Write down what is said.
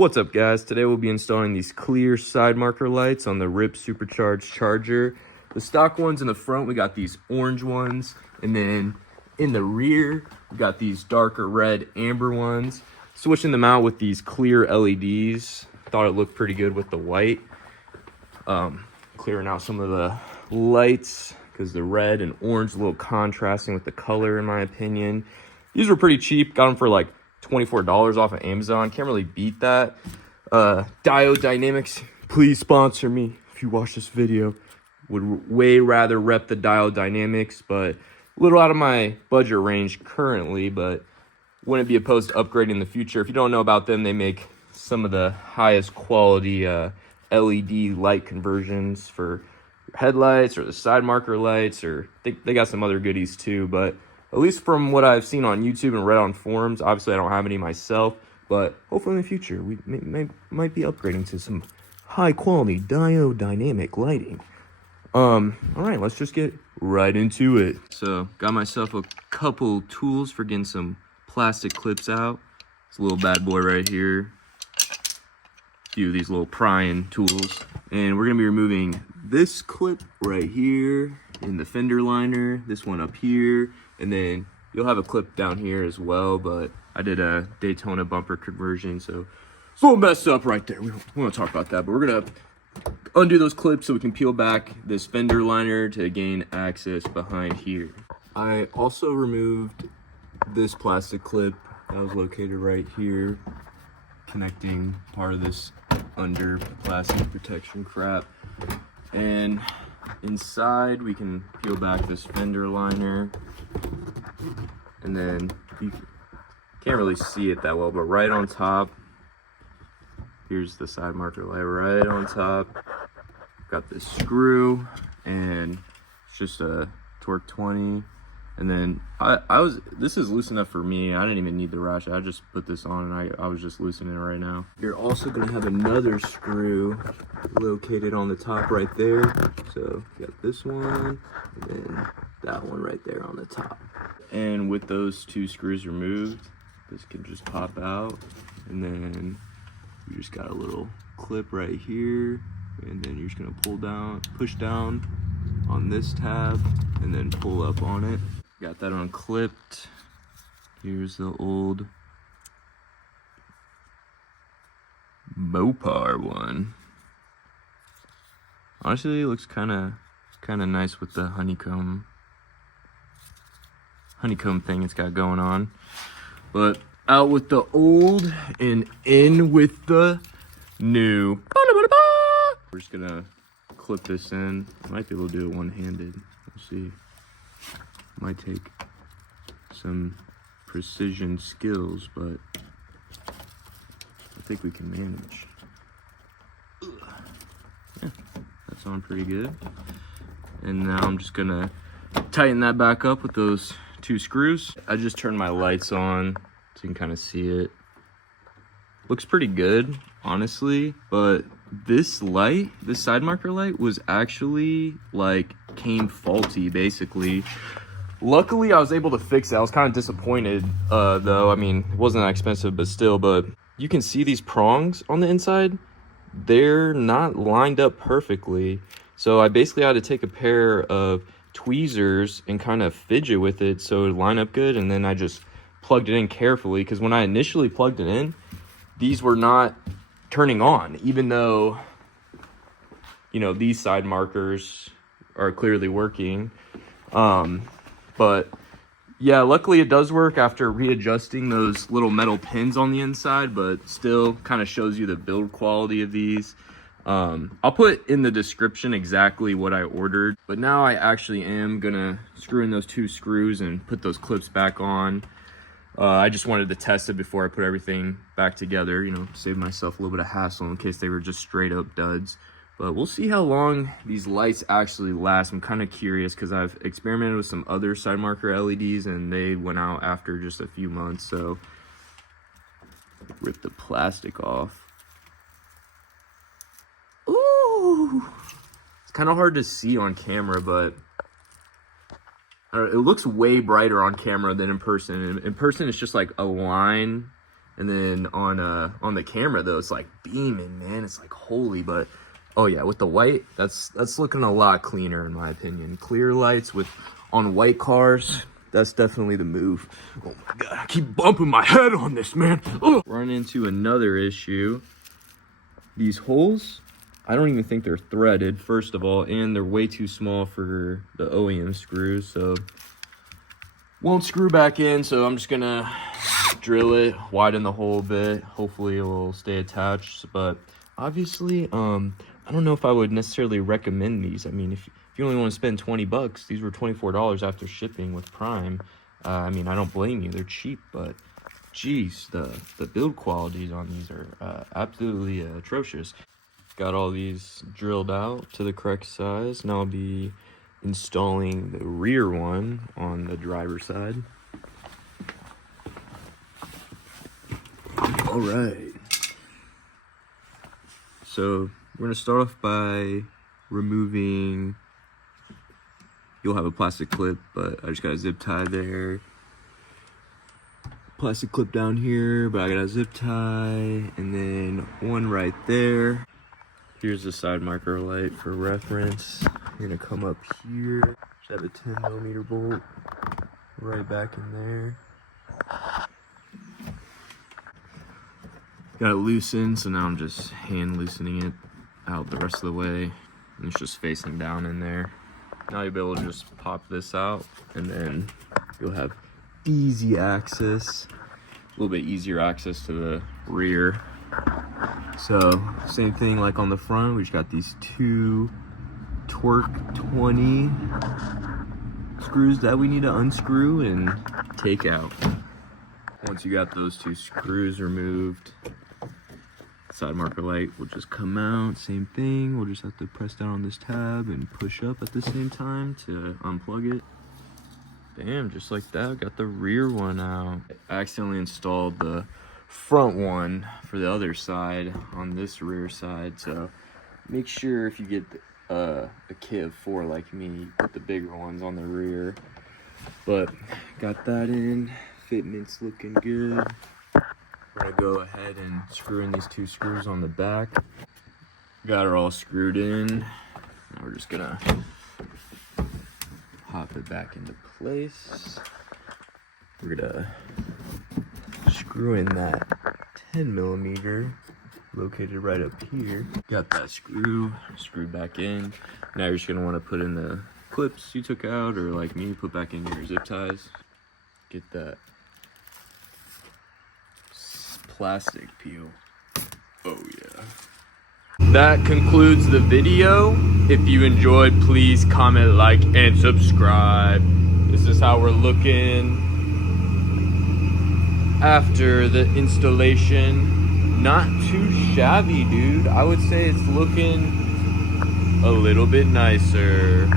What's up, guys? Today we'll be installing these clear side marker lights on the RIP Supercharged Charger. The stock ones in the front, we got these orange ones, and then in the rear we got these darker red amber ones. Switching them out with these clear LEDs. Thought it looked pretty good with the white. Clearing out some of the lights because the red and orange a little contrasting with the color, in my opinion. These were pretty cheap. Got them for like $24 off of Amazon. Can't really beat that. Diode Dynamics, please sponsor me if you watch this video. Would way rather rep the Diode Dynamics, but a little out of my budget range currently, but wouldn't be opposed to upgrading in the future. If you don't know about them, they make some of the highest quality LED light conversions for headlights or the side marker lights, or they got some other goodies too. But at least from what I've seen on YouTube and read on forums, obviously I don't have any myself, but hopefully in the future we might be upgrading to some high quality Diode Dynamic lighting. All right, let's just get right into it. So got myself a couple tools for getting some plastic clips out. It's a little bad boy right here. A few of these little prying tools, and we're gonna be removing this clip right here in the fender liner, this one up here, and then you'll have a clip down here as well, but I did a Daytona bumper conversion, so it's a little messed up right there. We won't talk about that, but we're gonna undo those clips so we can peel back this fender liner to gain access behind here. I also removed this plastic clip that was located right here, connecting part of this under plastic protection crap. And inside we can peel back this fender liner, and then you can't really see it that well, but right on top, here's the side marker light right on top. Got this screw, and it's just a Torque 20. And then this is loose enough for me. I didn't even need the ratchet. I just put this on and I was just loosening it right now. You're also gonna have another screw located on the top right there. So you got this one and then that one right there on the top. And with those two screws removed, this can just pop out. And then you just got a little clip right here. And then you're just gonna push down on this tab and then pull up on it. Got that unclipped. Here's the old Mopar one. Honestly, it looks kind of nice with the honeycomb thing it's got going on. But out with the old and in with the new. We're just gonna clip this in. Might be able to do it one-handed. We'll see. Might take some precision skills, but I think we can manage. Yeah, that's on pretty good. And now I'm just gonna tighten that back up with those two screws. I just turned my lights on so you can kind of see it. Looks pretty good, honestly, but this light, this side marker light, was actually like came faulty basically. Luckily I was able to fix it. I was kind of disappointed though. I mean, it wasn't that expensive, but still. But you can see these prongs on the inside, they're not lined up perfectly. So I basically had to take a pair of tweezers and kind of fidget with it so it would line up good, and then I just plugged it in carefully, because when I initially plugged it in, these were not turning on, even though, you know, these side markers are clearly working. But yeah, luckily it does work after readjusting those little metal pins on the inside, but still kind of shows you the build quality of these. I'll put in the description exactly what I ordered, but now I actually am gonna screw in those two screws and put those clips back on. I just wanted to test it before I put everything back together, you know, save myself a little bit of hassle in case they were just straight up duds. But we'll see how long these lights actually last. I'm kind of curious because I've experimented with some other side marker LEDs and they went out after just a few months. So rip the plastic off. Ooh, it's kind of hard to see on camera, but it looks way brighter on camera than in person. In person, it's just like a line And then on the camera though, it's like beaming, man. It's like holy, but oh yeah, with the white, that's looking a lot cleaner in my opinion. Clear lights on white cars, that's definitely the move. Oh my god, I keep bumping my head on this, man. Ugh. Run into another issue. These holes, I don't even think they're threaded, first of all, and they're way too small for the OEM screws, so won't screw back in. So I'm just gonna drill it, widen the hole a bit. Hopefully it will stay attached, but obviously, I don't know if I would necessarily recommend these. I mean, if you only want to spend 20 bucks, these were $24 after shipping with Prime. I mean, I don't blame you, they're cheap, but geez, the build qualities on these are absolutely atrocious. Got all these drilled out to the correct size. Now I'll be installing the rear one on the driver's side. All right. So we're gonna start off by removing, you'll have a plastic clip, but I just got a zip tie there. Plastic clip down here, but I got a zip tie, and then one right there. Here's the side marker light for reference. You're gonna come up here, just have a 10mm bolt right back in there. Got it loosened, so now I'm just hand loosening it out the rest of the way, and it's just facing down in there. Now you'll be able to just pop this out, and then you'll have easy access, a little bit easier access to the rear. So same thing like on the front, we just got these two Torque 20 screws that we need to unscrew and take out. Once you got those two screws removed, side marker light will just come out. Same thing, we'll just have to press down on this tab and push up at the same time to unplug it. Bam, just like that, got the rear one out. I accidentally installed the front one for the other side on this rear side, so make sure if you get a kit of 4 like me, you put the bigger ones on the rear. But got that in, fitment's looking good. We're gonna go ahead and screw in these 2 screws on the back. Got her all screwed in. Now we're just gonna hop it back into place. We're gonna screw in that 10mm located right up here. Got that screwed back in. Now you're just gonna want to put in the clips you took out, or like me, put back in your zip ties. Get that plastic peel. Oh yeah. That concludes the video. If you enjoyed, please comment, like, and subscribe. This is how we're looking after the installation. Not too shabby, dude. I would say it's looking a little bit nicer.